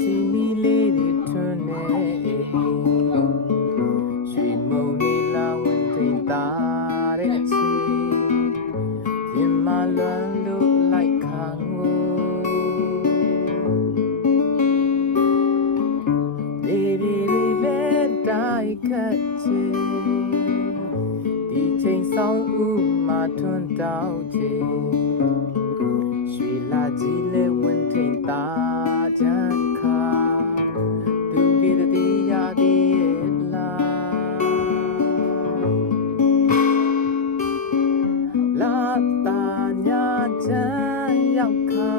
စီမီလေးတွေထွန်းနေရွှေမုံနေလာဝင်ထိန်တာတဲ့ချီရင်မလွမ်းလို့လိုက်ခံကိုလေးတွေပဲတိုက်ခတ်ချီဒီချိန်ဆောင်ဦးမှာထွန်းတောက်ချီရွှေလာကြီးလဲဝင်ထိန်တာချမ်းခါဒူဒီတတိယဒီရဲ့လာတာညာချမ်းရောက်ခါ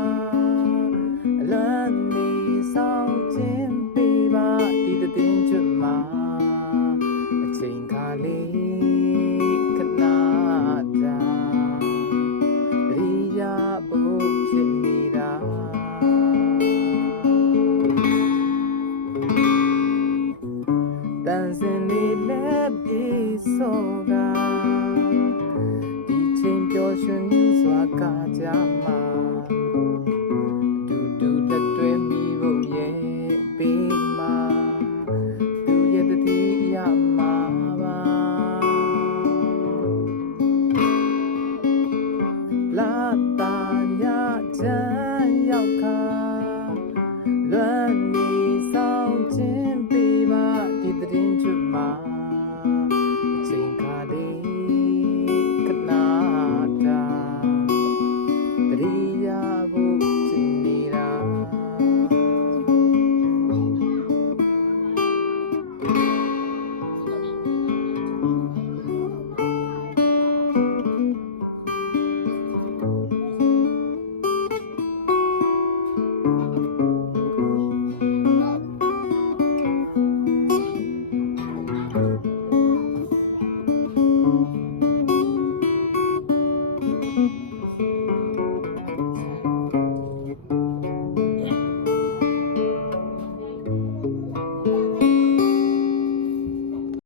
အလွမ်းနေဆောင်ခြင်းပေးပါဒီတည်င်းချွတ်မှာအချိန်ခါလေးခဏကြာရိယာဘုဖြစ်နေတာတန်စင်လေးလက်ပြီးစောကဒီချိန်ပျော်ရွှင်စွာကကြမှာတူတူလက်တွဲမိဖို့ရဲ့ပေးမှာသူရဲ့တတိယမှာပါလာတာညာချမ်းရောက်ခါ